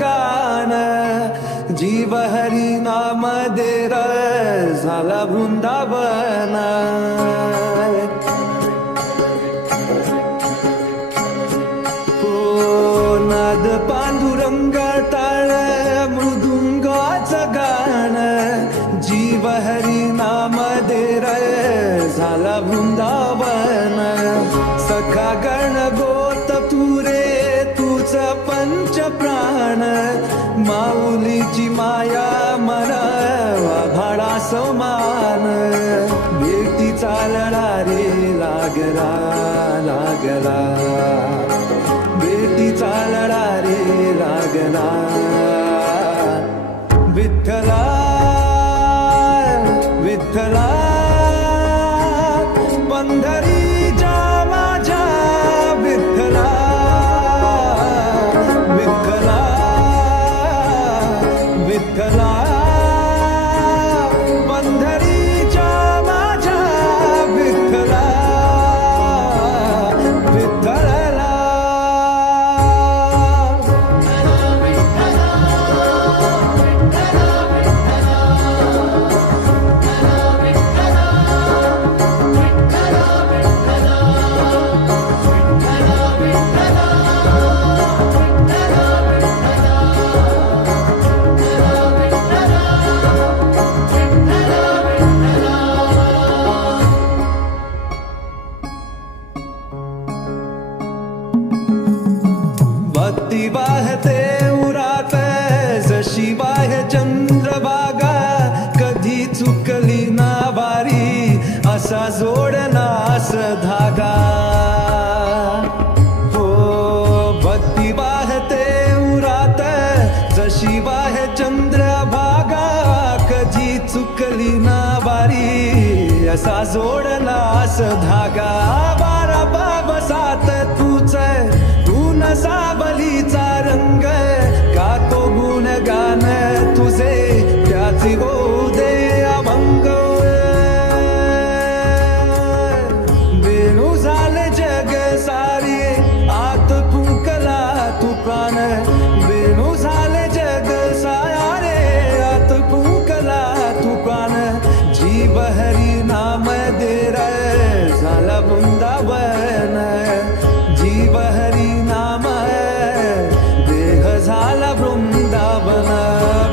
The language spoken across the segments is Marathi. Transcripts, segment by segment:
गान जीव हरी नाम दे झाला वृंदावन हो नाद पांडुरंग टाळ मृदुंगाचं गान जीव हरी नाम दे झाला वृंदावन सखा गण गोत तुरे तुझ पंच प्राण माऊलीची माया मरावा भाडा समान भेटीचा लढा रे लागला लागला भेटीचा लढा रे लागला विठ्ठला विठ्ठला पंढरीच्या माझ्या विठ्ठला विठ्ठला विठ्ठला पंढरीच्या माझ्या विठ्ठला विठ्ठला भक्ती वाहते उरात जशी वाहे चंद्रभागा कधी चुकली ना वारी असा जोडलास धागा हो भक्ती वाहते उरात जशी वाहे चंद्रभागा कधी चुकली ना वारी असा जोडलास धागा बारा बाब सात तूच साबलीचा रंग का तो गुणगान तुझे त्याची होऊ दे अभंग वेणू झाले जग सारी आत फुंकला तू प्राण वेणू झाले जग सारे आत फुंकला तू प्राण जीव हरी नाम दे झाला वृंदावन जीव हरी नाम देह झाला वृंदावन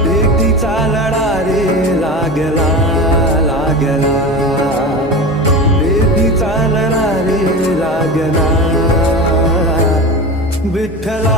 भेटीचा लढा रे लागला लागला भेटीचा लढा रे लागला विठ्ठला